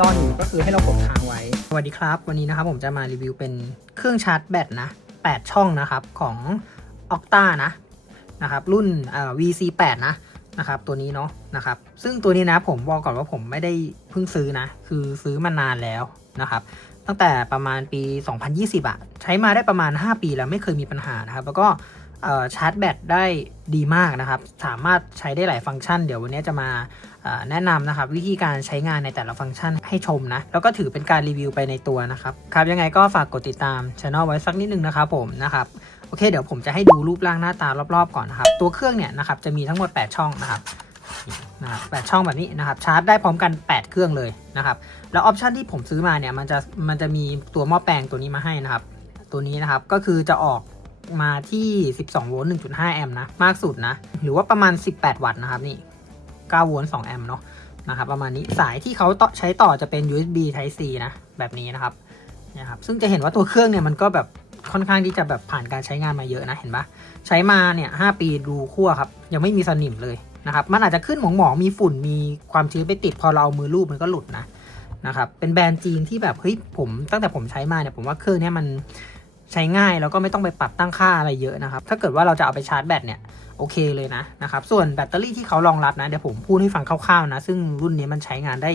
ซ่อนอยู่ก็คือให้เรากดค้างไว้ สวัสดีครับ วันนี้นะครับผมจะมารีวิวเป็นเครื่องชาร์จแบตนะ 8 ช่องนะครับของ Octa นะนะครับรุ่น VC8 นะนะครับตัวนี้เนาะนะครับซึ่งตัวนี้นะผมบอกก่อนว่าผมไม่ได้เพิ่งซื้อนะ คือซื้อมานานแล้วนะครับตั้งแต่ประมาณปี 2020อะใช้มาได้ประมาณ 5 ปีแล้วไม่เคยมีปัญหานะครับ แล้วก็ชาร์จแบตได้ดีมากนะครับ สามารถใช้ได้หลายฟังก์ชัน เดี๋ยววันนี้จะมา แนะนำนะครับวิธีการใช้งานในแต่ละฟังก์ชันให้ชมนะ แล้วก็ถือเป็นการรีวิวไปในตัวนะครับครับยังไงก็ฝากกดติดตามช anel ไว้สักนิดนึงนะครับผมนะครับโอเคเดี๋ยวผมจะให้ดูรูปร่างหน้าตารอบๆก่อนนะครับตัวเครื่องเนี่ยนะครับจะมีทั้งหมด 8 ช่องนะครับนะครับแปดช่องแบบนี้นะครับชาร์จได้พร้อมกัน 8 เครื่องเลยนะครับแล้วออปชันที่ผมซื้อมาเนี่ยมันจะมันจะมีตัวหม้อแปลงตัวนี้มาให้นะครับตัวนี้นะครับก็คือจะออกมาที่ 12 โวลต์ 1.5 แอมป์นะ มากสุดนะ หรือว่าประมาณ 18 วัตต์นะครับนี่ 9โวลต์2แอมป์เนาะนะครับประมาณนี้สายที่เขาต่อใช้ต่อจะเป็น USB Type C นะ แบบนี้นะครับนะครับ ซึ่งจะเห็นว่าตัวเครื่องเนี่ยมันก็แบบค่อนข้างที่จะแบบผ่านการใช้งานมาเยอะนะเห็นปะใช้มาเนี่ย5ปีดูขั้วครับ ยังไม่มีสนิมเลยนะครับ มันอาจจะขึ้นหมองๆมีฝุ่นมีความชื้นไปติดพอเราเอามือลูบมันก็หลุดนะนะครับเป็นแบรนด์จีนที่แบบเฮ้ยผมตั้งแต่ผมใช้มาเนี่ยผมว่าเครื่องเนี้ยมัน ใช้ง่ายแล้วก็ไม่ต้องไปปรับตั้งค่าอะไรเยอะนะครับ ถ้าเกิดว่าเราจะเอาไปชาร์จแบตเนี่ยโอเคเลยนะนะครับ ส่วนแบตเตอรี่ที่เขารองรับนะเดี๋ยวผมพูดให้ฟังคร่าวๆนะ ซึ่งรุ่นนี้มันใช้งานได้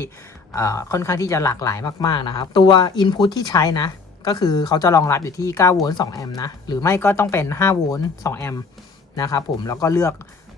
ค่อนข้างที่จะหลากหลายมากๆนะครับ ตัว Input ที่ใช้นะ ก็คือเขาจะรองรับอยู่ที่ 9 โวลต์ 2 แอมป์นะ หรือไม่ก็ต้องเป็น 5 โวลต์ 2 แอมป์นะครับผม แล้วก็เลือก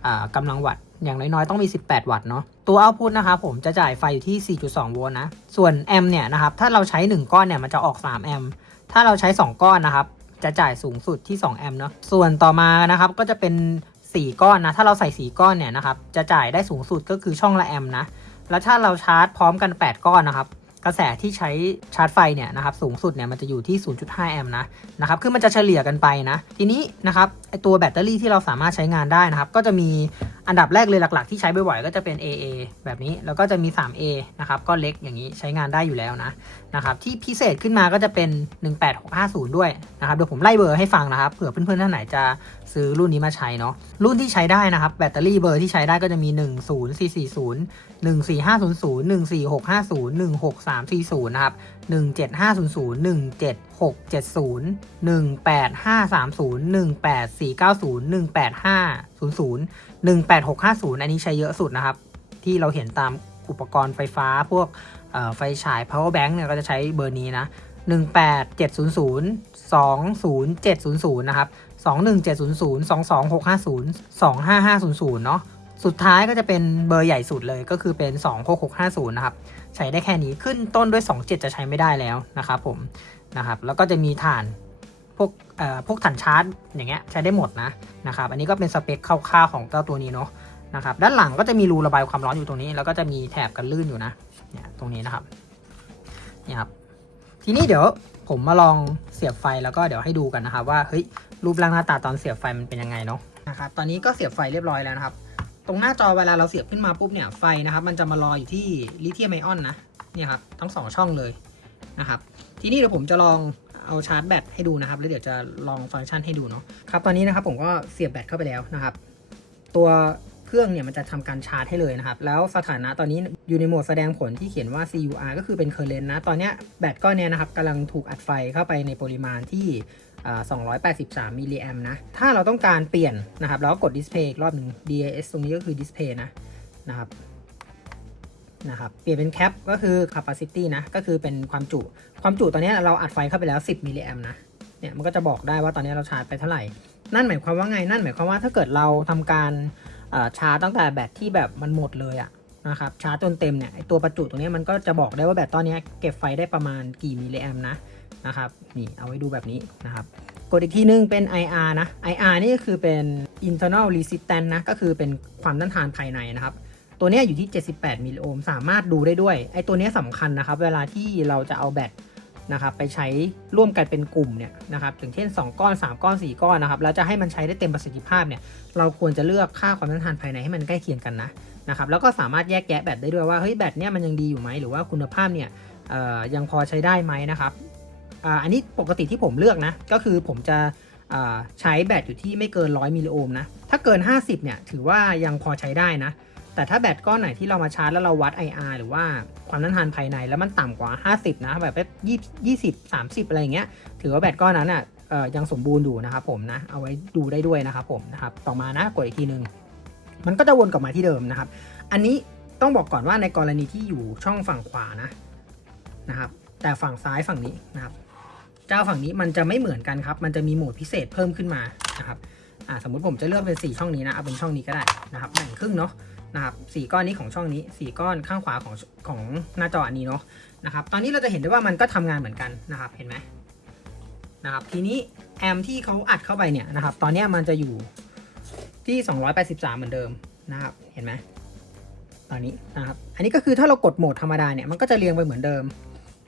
อกำลังวัตต์ อย่างน้อยๆ ต้องมี 18 วัตต์เนาะ ตัวเอาพุทนะครับผมจะจ่ายไฟอยู่ที่ 4.2 โวลต์นะ ส่วนแอมเนี่ยนะครับถ้าเราใช้ 1 ก้อนเนี่ยมันจะออก 3 แอม ถ้าเราใช้ 2 ก้อนนะครับจะจ่ายสูงสุดที่ 2 แอมเนาะ ส่วนต่อมานะครับก็จะเป็น 4 ก้อนนะ ถ้าเราใส่ 4 ก้อนเนี่ยนะครับจะจ่ายได้สูงสุดก็คือช่องละแอมนะ แล้วถ้าเราชาร์จพร้อมกัน 8 ก้อนนะครับ กระแสที่ใช้ชาร์จไฟเนี่ยนะครับสูงสุดเนี่ยมันจะอยู่ที่ 0.5 แอมป์นะนะครับคือมันจะเฉลี่ยกันไปนะ ทีนี้นะครับไอตัวแบตเตอรี่ที่เราสามารถใช้งานได้นะครับ ก็จะมีอันดับแรกเลยหลักๆ ที่ใช้บ่อยๆก็จะเป็น AA แบบนี้แล้วก็จะมี 3A นะครับก็เล็กอย่างนี้ใช้งานได้อยู่แล้วนะนะครับที่พิเศษขึ้นมาก็จะเป็น 18650 ด้วยนะครับเดี๋ยวผมไล่เบอร์ให้ฟังนะครับเผื่อเพื่อนๆท่านไหนจะ ซื้อรุ่นนี้มาใช้เนาะรุ่นที่ใช้ได้นะครับ แบตเตอรี่เบอร์ที่ใช้ได้ก็จะมี 10440 14500 14650 16340นะครับ17500 17670 18530 18490 18500 18650 อันนี้ใช้เยอะสุดนะครับ ที่เราเห็นตามอุปกรณ์ไฟฟ้าพวกไฟฉาย power bank เนี่ยก็จะใช้เบอร์นี้นะ 18700 20700 นะครับ 21700 22650 25500 เนาะสุดท้ายก็จะเป็นเบอร์ใหญ่สุดเลยก็คือเป็น 26650 นะครับ ใช้ได้แค่นี้ขึ้นต้นด้วย 27 จะใช้ไม่ได้แล้วนะครับผมนะครับ แล้วก็จะมีฐานพวกเอ่อพวกฐานชาร์จอย่างเงี้ยใช้ได้หมดนะนะครับ อันนี้ก็เป็นสเปคคร่าวๆของเจ้าตัวนี้เนาะนะครับด้านหลังก็จะมีรูระบายความร้อนอยู่ตรงนี้ แล้วก็จะมีแถบกันลื่นอยู่นะเนี่ยตรงนี้นะครับเนี่ยครับทีนี้เดี๋ยวผมมาลองเสียบไฟแล้วก็เดี๋ยวให้ดูกันนะครับว่าเฮ้ย รูปร่างหน้าตาตอนเสียบไฟมันเป็นยังไงเนาะนะครับตอนนี้ก็เสียบไฟเรียบร้อยแล้วนะครับตรงหน้าจอเวลาเราเสียบขึ้นมาปุ๊บเนี่ยไฟนะครับมันจะมารออยู่ที่ลิเธียมไอออนนะเนี่ยครับทั้งสองช่องเลยนะครับทีนี้เดี๋ยวผมจะลองเอาชาร์จแบตให้ดูนะครับแล้วเดี๋ยวจะลองฟังก์ชันให้ดูเนาะครับตอนนี้นะครับผมก็เสียบแบตเข้าไปแล้วนะครับตัวเครื่องเนี่ยมันจะทำการชาร์จให้เลยนะครับแล้วสถานะตอนนี้อยู่ในโหมดแสดงผลที่เขียนว่า CUR ก็คือเป็น current นะตอนเนี้ยแบตก้อนเนี้ยนะครับกำลังถูกอัดไฟเข้าไปในปริมาณที่ 283 มิลลิแอมนะ ถ้าเราต้องการเปลี่ยนนะครับ เราก็กด display อีกรอบหนึ่ง DAS ตรงนี้ก็คือ display นะนะครับนะครับ เปลี่ยนเป็น cap ก็คือ capacity นะ ก็คือเป็นความจุ ความจุตอนนี้เราอัดไฟเข้าไปแล้ว 10 มิลลิแอมนะ เนี่ยมันก็จะบอกได้ว่าตอนนี้เราชาร์จไปเท่าไหร่ นั่นหมายความว่าไง นั่นหมายความว่าถ้าเกิดเราทำการชาร์จตั้งแต่แบตที่แบบมันหมดเลยอะนะครับ ชาร์จจนเต็มเนี่ยตัวประจุตรงนี้มันก็จะบอกได้ว่าแบตตอนนี้เก็บไฟได้ประมาณกี่มิลลิแอมนะนะครับ นี่เอาไว้ดูแบบนี้นะครับ กดอีกทีนึงเป็น IR นะ IR นี่ก็คือเป็น internal resistance นะ ก็คือเป็นความต้านทานภายในนะครับ ตัวนี้อยู่ที่ 78 มิลลิโอห์ม สามารถดูได้ด้วย ไอ้ตัวนี้สำคัญนะครับ เวลาที่เราจะเอาแบตนะครับไปใช้ร่วมกันเป็นกลุ่มเนี่ยนะครับอย่างเช่น 2 ก้อน 3 ก้อน 4 ก้อนนะครับแล้วจะให้มันใช้ได้เต็มประสิทธิภาพเนี่ยเราควรจะเลือกค่าความต้านทานภายในให้มันใกล้เคียงกันนะนะครับแล้วก็สามารถแยกแยะแบตได้ด้วยว่าเฮ้ยแบตเนี่ยมันยังดีอยู่ไหมหรือว่าคุณภาพเนี่ยยังพอใช้ได้ไหมนะครับ อันนี้ปกติที่ผมเลือกนะ ก็คือผมจะใช้แบตอยู่ที่ไม่เกิน 100มิลลิโอห์มนะ ถ้าเกิน 50 เนี่ย ถือว่ายังพอใช้ได้นะ แต่ถ้าแบตก้อนไหนที่เรามาชาร์จแล้วเราวัด IR หรือว่าความต้านทานภายในแล้วมันต่ำกว่า 50 นะ แบบยี่สิบสามสิบอะไรอย่างเงี้ย ถือว่าแบตก้อนนั้นอะยังสมบูรณ์อยู่นะครับผมนะ เอาไว้ดูได้ด้วยนะครับผมนะครับ ต่อมานะกดอีกทีนึง มันก็จะวนกลับมาที่เดิมนะครับ อันนี้ต้องบอกก่อนว่าในกรณีที่อยู่ช่องฝั่งขวานะนะครับ แต่ฝั่งซ้ายฝั่งนี้นะครับ เจ้าฝั่งนี้มันจะไม่เหมือนกันครับ มันจะมีโหมดพิเศษเพิ่มขึ้นมานะครับอ่าสมมติผมจะเลือกเป็น 4 ช่องนี้นะ เอาเป็นช่องนี้ก็ได้นะครับแบ่งครึ่งเนาะนะครับสี่ก้อนนี้ของช่องนี้ 4 ก้อนข้างขวาของของหน้าจออันนี้เนาะนะครับ ตอนนี้เราจะเห็นได้ว่ามันก็ทำงานเหมือนกันนะครับ เห็นไหมนะครับ ทีนี้แอมที่เขาอัดเข้าไปเนี่ยนะครับ ตอนนี้มันจะอยู่ที่ 283 เหมือนเดิมนะครับ เห็นไหมตอนนี้นะครับ อันนี้ก็คือถ้าเรากดโหมดธรรมดาเนี่ย มันก็จะเรียงไปเหมือนเดิม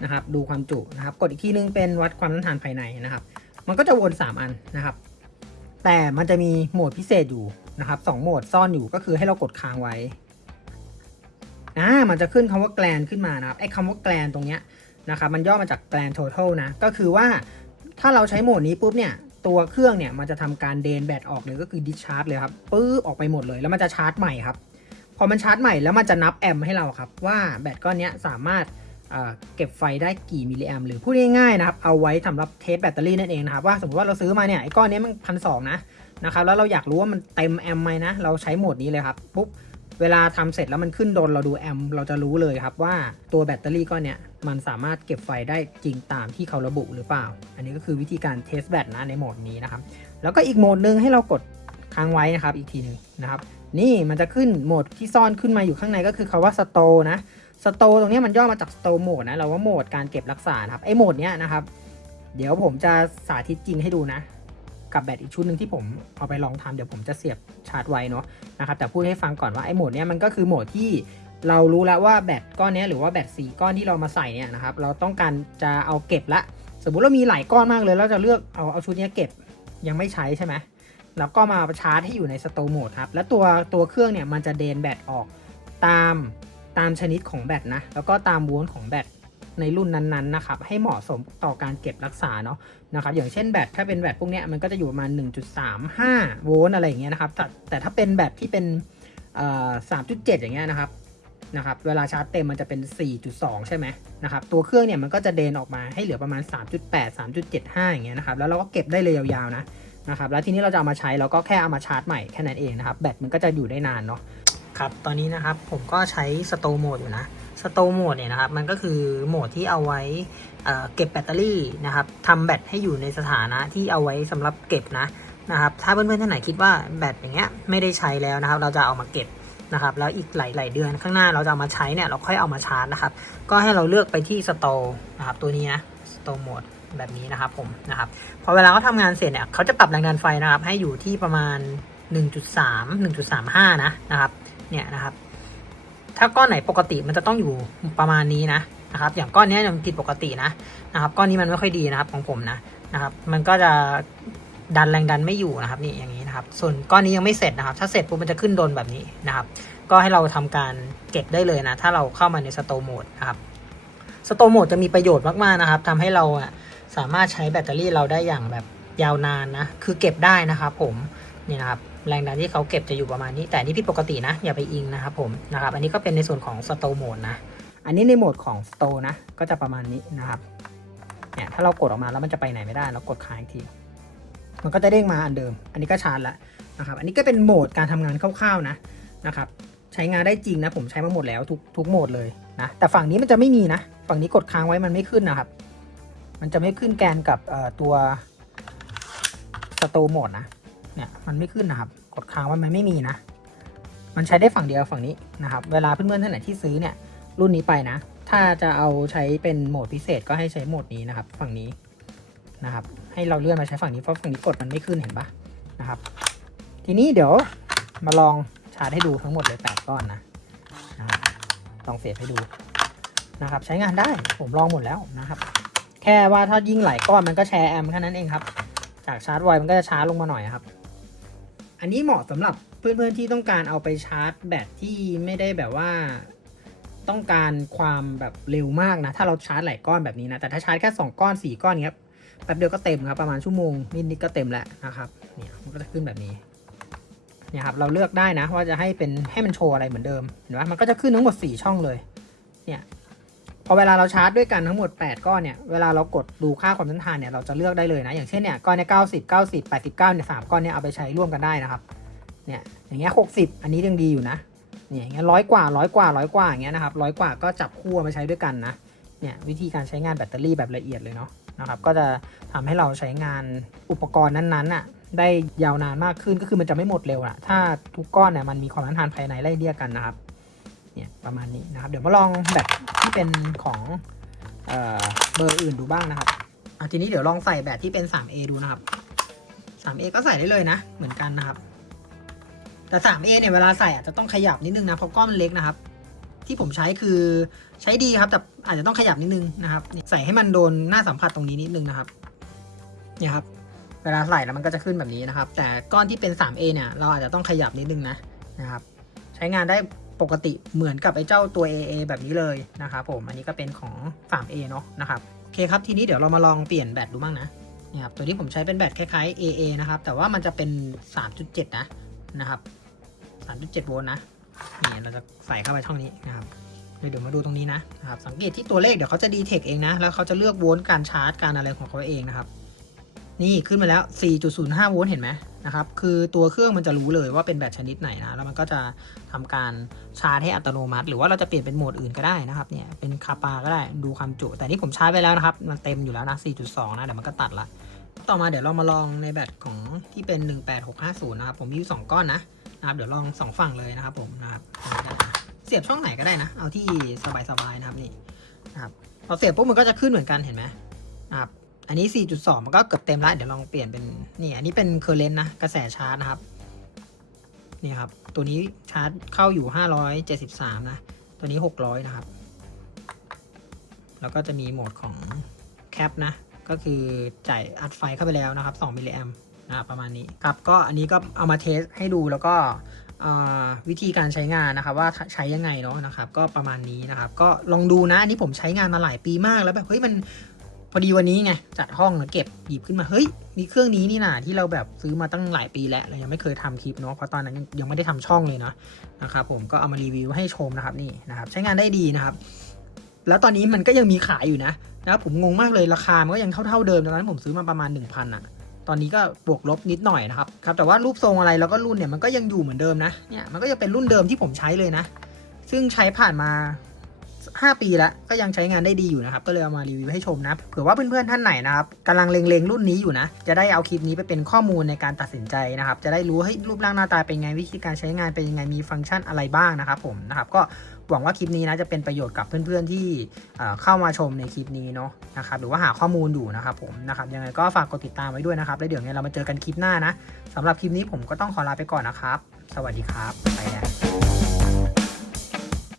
นะครับ ดูความจุนะครับ กดอีกที่นึงเป็นวัดความต้านทานภายในนะครับ มันก็จะวน 3 อันนะครับ แต่มันจะมีโหมดพิเศษอยู่นะครับสองโหมดซ่อนอยู่ก็คือให้เรากดค้างไว้อ่ามันจะขึ้นคำว่าแกลนขึ้นมานะครับไอ้คำว่าแกลนตรงเนี้ยนะครับมันย่อมาจากแกลน total นะก็คือว่าถ้าเราใช้โหมดนี้ปุ๊บเนี่ยตัวเครื่องเนี่ยมันจะทำการเดนแบตออกเลยก็คือดิชาร์จเลยครับปุ๊บออกไปหมดเลย แล้วมันจะชาร์จใหม่ครับ พอมันชาร์จใหม่แล้วมันจะนับแอมป์ให้เราครับ ว่าแบตก้อนเนี้ยสามารถ เก็บไฟได้กี่มิลลิแอมหรือพูดง่ายๆนะครับ เอาไว้สำหรับเทสแบตเตอรี่นั่นเองนะครับ ว่าสมมติว่าเราซื้อมาเนี่ยไอ้ก้อนนี้มันพันสองนะนะครับแล้วเราอยากรู้ว่ามันเต็มแอมไหมนะ เราใช้โหมดนี้เลยครับปุ๊บเวลาทำเสร็จแล้วมันขึ้นโดนเราดูแอมเราจะรู้เลยครับว่าตัวแบตเตอรี่ก้อนเนี้ยมันสามารถเก็บไฟได้จริงตามที่เขาระบุหรือเปล่า อันนี้ก็คือวิธีการเทสแบตนะในโหมดนี้นะครับ แล้วก็อีกโหมดหนึ่งให้เรากดค้างไว้นะครับอีกทีหนึ่งนะครับ นี่มันจะขึ้นโหมดที่ซ่อนขึ้นมาอยู่ข้างในก็คือคาว่า store นะ store ตรงนี้มันย่อมาจาก store mode นะเราว่าโหมดการเก็บรักษาครับไอ้โหมดเนี้ยนะครับ เดี๋ยวผมจะสาธิตจริงให้ดูนะ กับแบตอีกชุดหนึ่งที่ผมเอาไปลองทำเดี๋ยวผมจะเสียบชาร์จไว้เนาะนะครับแต่พูดให้ฟังก่อนว่าไอ้โหมดเนี้ยมันก็คือโหมดที่เรารู้แล้วว่าแบตก้อนเนี้ยหรือว่าแบตสีก้อนที่เรามาใส่เนี่ยนะครับเราต้องการจะเอาเก็บละ สมมุติเรามีหลายก้อนมากเลยเราจะเลือกเอาเอาชุดเนี้ยเก็บยังไม่ใช้ใช่ไหมแล้วก็มาชาร์จให้อยู่ในสโตโหมดครับ แล้วตัวตัวเครื่องเนี่ยมันจะเดนแบตออกตาม ตามชนิดของแบตนะ แล้วก็ตามโวลต์ของแบตในรุ่นนั้นๆนะครับ ให้เหมาะสมต่อการเก็บรักษาเนาะนะครับ อย่างเช่นแบตถ้าเป็นแบตพวกนี้มันก็จะอยู่ประมาณ 1.35 โวลต์อะไรอย่างเงี้ยนะครับ แต่แต่ถ้าเป็นแบตที่เป็นเอ่อ3.7อย่างเงี้ยนะครับนะครับ เวลาชาร์จเต็มมันจะเป็น 4.2 ใช่ไหมนะครับ ตัวเครื่องเนี่ยมันก็จะเดนออกมาให้เหลือประมาณ 3.8 3.75 อย่างเงี้ยนะครับ แล้วเราก็เก็บได้เลยยาวๆนะนะครับ แล้วทีนี้เราจะเอามาใช้เราก็แค่เอามาชาร์จใหม่แค่นั้นเองนะครับ แบตมันก็จะอยู่ได้นานเนาะ ครับ ตอนนี้นะครับผมก็ใช้สโตโหมดอยู่นะสโตโหมดเนี่ยนะครับ มันก็คือโหมดที่เอาไว้เเก็บแบตเตอรี่นะครับทำแบตให้อยู่ในสถานะที่เอาไว้สำหรับเก็บนะนะครับ ถ้าเพื่อนๆท่านไหนคิดว่าแบตอย่างเงี้ยไม่ได้ใช้แล้วนะครับ เราจะเอามาเก็บนะครับ แล้วอีกหลายๆเดือนข้างหน้าเราจะเอามาใช้เนี่ยเราค่อยเอามาชาร์จนะครับ ก็ให้เราเลือกไปที่สโตนะครับตัวนี้นะสโตโหมดแบบนี้นะครับผมนะครับ พอเวลาเขาทำงานเสร็จเนี่ยเขาจะปรับแรงดันไฟนะครับ ให้อยู่ที่ประมาณ 1.3 1.35 นะนะครับ เนี่ยนะครับ ถ้าก้อนไหนปกติมันจะต้องอยู่ประมาณนี้นะนะครับ อย่างก้อนนี้ยมันผิดปกตินะนะครับ ก้อนนี้มันไม่ค่อยดีนะครับของผมนะนะครับ มันก็จะดันแรงดันไม่อยู่นะครับนี่อย่างนี้นะครับ ส่วนก้อนนี้ยังไม่เสร็จนะครับ ถ้าเสร็จปุ๊บมันจะขึ้นโดนแบบนี้นะครับ ก็ให้เราทำการเก็บได้เลยนะ ถ้าเราเข้ามาในสโตโหมดนะครับสโตโหมดจะมีประโยชน์มากๆนะครับทำให้เราอะสามารถใช้แบตเตอรี่เราได้อย่างแบบยาวนานนะ คือเก็บได้นะครับผม นี่นะครับ แรงดันที่เขาเก็บจะอยู่ประมาณนี้ แต่นี่ผิดปกตินะ อย่าไปอิงนะครับผมนะครับ อันนี้ก็เป็นในส่วนของสโตโหมดนะ อันนี้ในโหมดของสโตนะ ก็จะประมาณนี้นะครับ เนี่ยถ้าเรากดออกมาแล้วมันจะไปไหนไม่ได้ เรากดค้างอีกที มันก็จะเด้งมาอันเดิม อันนี้ก็ชาร์จล้วนะครับ อันนี้ก็เป็นโหมดการทำงานคร่าวๆนะนะครับ ใช้งานได้จริงนะ ผมใช้มาหมดแล้วทุกทุกโหมดเลยนะ แต่ฝั่งนี้มันจะไม่มีนะ ฝั่งนี้กดค้างไว้มันไม่ขึ้นนะครับ มันจะไม่ขึ้นแกนกับตัวสโตโหมดนะ เนี่ยมันไม่ขึ้นนะครับ กดค้างว่ามันไม่มีนะ มันใช้ได้ฝั่งเดียวฝั่งนี้นะครับ เวลาเพื่อนๆท่านไหนที่ซื้อเนี่ยรุ่นนี้ไปนะ ถ้าจะเอาใช้เป็นโหมดพิเศษก็ให้ใช้โหมดนี้นะครับ ฝั่งนี้นะครับ ให้เราเลื่อนมาใช้ฝั่งนี้เพราะฝั่งนี้กดมันไม่ขึ้นเห็นปะนะครับ ทีนี้เดี๋ยวมาลองชาร์จให้ดูทั้งหมดเลยแปดก้อนนะนะครับลองเสียบให้ดูนะครับ ใช้งานได้ผมลองหมดแล้วนะครับ แค่ว่าถ้ายิ่งหลายก้อนมันก็แชร์แอมป์แค่นั้นเองครับ จากชาร์จไวมันก็จะช้าลงมาหน่อยครับ อันนี้เหมาะสำหรับเพื่อนๆที่ต้องการเอาไปชาร์จแบตที่ไม่ได้แบบว่าต้องการความแบบเร็วมากนะ ถ้าเราชาร์จหลายก้อนแบบนี้นะ แต่ถ้าชาร์จแค่ 2 ก้อน 4 ก้อนเงี้ยแป๊บเดียวก็เต็มครับ ประมาณชั่วโมงนิดๆก็เต็มแล้วนะครับ เนี่ยมันก็จะขึ้นแบบนี้ เนี่ยครับ เราเลือกได้นะว่าจะให้เป็นให้มันโชว์อะไรเหมือนเดิม เห็นไหมมันก็จะขึ้นทั้งหมด 4 ช่องเลย เนี่ย พอเวลาเราชาร์จด้วยกันทั้งหมด 8 ก้อนเนี่ย เวลาเรากดดูค่าความต้านทานเนี่ย เราจะเลือกได้เลยนะ อย่างเช่นเนี่ยก้อนเนี่ย90 90 89เนี่ยสามก้อนเนี่ยเอาไปใช้ร่วมกันได้นะครับ เนี่ย อย่างเงี้ย60อันนี้ยังดีอยู่นะ เนี่ยอย่างเงี้ยร้อยกว่าร้อยกว่าร้อยกว่าอย่างเงี้ยนะครับร้อยกว่าก็จับคู่มาใช้ด้วยกันนะ เนี่ยวิธีการใช้งานแบตเตอรี่แบบละเอียดเลยเนาะนะครับ ก็จะทำให้เราใช้งานอุปกรณ์นั้นๆน่ะได้ยาวนานมากขึ้นก็คือมันจะไม่หมดเร็วอะถ้าทุกก้อนเนี่ยมันมีความต้านทานภายในไล่เรียกกันนะครับ เนี่ยประมาณนี้นะครับ เดี๋ยวมาลองแบตที่เป็นของเอเบอร์อื่นดูบ้างนะครับเอะทีนี้เดี๋ยวลองใส่แบตที่เป็น 3A ดูนะครับ 3A ก็ใส่ได้เลยนะ เหมือนกันนะครับ แต่ 3A เนี่ยเวลาใส่อาจจะต้องขยับนิดนึงนะเพราะก้อนมันเล็กนะครับ ที่ผมใช้คือใช้ดีครับ แต่อาจจะต้องขยับนิดนึงนะครับ ใส่ให้มันโดนหน้าสัมผัสตรงนี้นิดนึงนะครับ เนี่ยครับ เวลาใส่แล้วมันก็จะขึ้นแบบนี้นะครับ แต่ก้อนที่เป็น 3A เนี่ยเราอาจจะต้องขยับนิดนึงนะนะครับ ใช้งานได้ ปกติเหมือนกับไอ้เจ้าตัว AA แบบนี้เลยนะครับผมอันนี้ก็เป็นของ 3A เนาะนะครับโอเคครับทีนี้เดี๋ยวเรามาลองเปลี่ยนแบตดูบ้างนะนี่ครับตัวที่ผมใช้เป็นแบตคล้ายๆ AA นะครับแต่ว่ามันจะเป็น 3.7 นะนะครับ 3.7 โวลต์นะนี่เราจะใส่เข้าไปช่องนี้นะครับเดี๋ยวมาดูตรงนี้นะนะครับสังเกตที่ตัวเลขเดี๋ยวเขาจะดีเทคเองนะ แล้วเขาจะเลือกโวลต์การชาร์จการอะไรของเขาเองนะครับ นี่ขึ้นมาแล้ว 4.05 โวลต์เห็นไหมนะครับ คือตัวเครื่องมันจะรู้เลยว่าเป็นแบตชนิดไหนนะ แล้วมันก็จะทำการชาร์จให้อัตโนมัติ หรือว่าเราจะเปลี่ยนเป็นโหมดอื่นก็ได้นะครับ เนี่ย เป็นคาปาก็ได้ ดูความจุ แต่นี่ผมชาร์จไปแล้วนะครับ มันเต็มอยู่แล้วนะ 4.2 นะ เดี๋ยวมันก็ตัดละ ต่อมาเดี๋ยวเรามาลองในแบตของที่เป็น 18650 นะครับ ผมมีอยู่2ก้อนนะ นะครับ เดี๋ยวลองสองฝั่งเลยนะครับผมนะครับ เสียบช่องไหนก็ได้นะ เอาที่สบายๆนะครับนี่ นะครับ พอเสียบปุ๊บมันก็จะขึ้นเหมือนกัน เห็นไหมนะครับ อันนี้ 4.2 มันก็เกือบเต็มแล้ว เดี๋ยวลองเปลี่ยนเป็น นี่ อันนี้เป็นเคอร์เรนต์นะ กระแสชาร์จนะครับ นี่ครับ ตัวนี้ชาร์จเข้าอยู่ 573 นะ ตัวนี้ 600 นะครับ แล้วก็จะมีโหมดของแคปนะ ก็คือจ่ายอัดไฟเข้าไปแล้วนะครับ 2 มิลลิแอมนะรประมาณนี้ครับ ก็อันนี้ก็เอามาเทสให้ดูแล้วก็วิธีการใช้งานนะครับว่าใช้ยังไงเนาะนะครับ ก็ประมาณนี้นะครับ ก็ลองดูนะอันนี้ผมใช้งานมาหลายปีมากแล้วแบบเฮ้ยมัน อดีวันนี้ไงจัดห้องแล้วเก็บหยิบขึ้นมาเฮ้ยมีเครื่องนี้นี่นาที่เราแบบซื้อมาตั้งหลายปีแล้วเรายังไม่เคยทำคลิปเนาะเพราะตอนนั้นยังยังไม่ได้ทำช่องเลยเนาะนะครับผมก็เอามารีวิวให้ชมนะครับนี่นะครับใช้งานได้ดีนะครับ แล้วตอนนี้มันก็ยังมีขายอยู่นะนะครับผมงงมากเลยราคามันก็ยังเท่าๆเดิมตอนนั้นผมซื้อมาประมาณ 1,000อะตอนนี้ก็บวกลบนิดหน่อยนะครับครับแต่ว่ารูปทรงอะไรแล้วก็รุ่นเนี่ยมันก็ยังอยู่เหมือนเดิมนะเนี่ยมันก็ยังเป็นรุ่นเดิมที่ผมใช้เลยนะ ซึ่งใช้ผ่านมา 5 ปีแล้ว ก็ยังใช้งานได้ดีอยู่นะครับ ก็เลยเอามารีวิวให้ชมนะ เผื่อว่าเพื่อนๆท่านไหนนะครับกำลังเล็งๆรุ่นนี้อยู่นะ จะได้เอาคลิปนี้ไปเป็นข้อมูลในการตัดสินใจนะครับ จะได้รู้ให้รูปร่างหน้าตาเป็นไง วิธีการใช้งานเป็นยังไง มีฟังก์ชันอะไรบ้างนะครับผมนะครับ ก็หวังว่าคลิปนี้นะจะเป็นประโยชน์กับเพื่อนๆที่เข้ามาชมในคลิปนี้เนาะนะครับ หรือว่าหาข้อมูลอยู่นะครับผมนะครับ ยังไงก็ฝากกดติดตามไว้ด้วยนะครับ แล้วเดี๋ยวไงเรามาเจอกันคลิปหน้านะสำหรับคลิปนี้ผมก็ต้องขอลาไปก่อนนะครับ สวัสดีครับ ไปแล้ว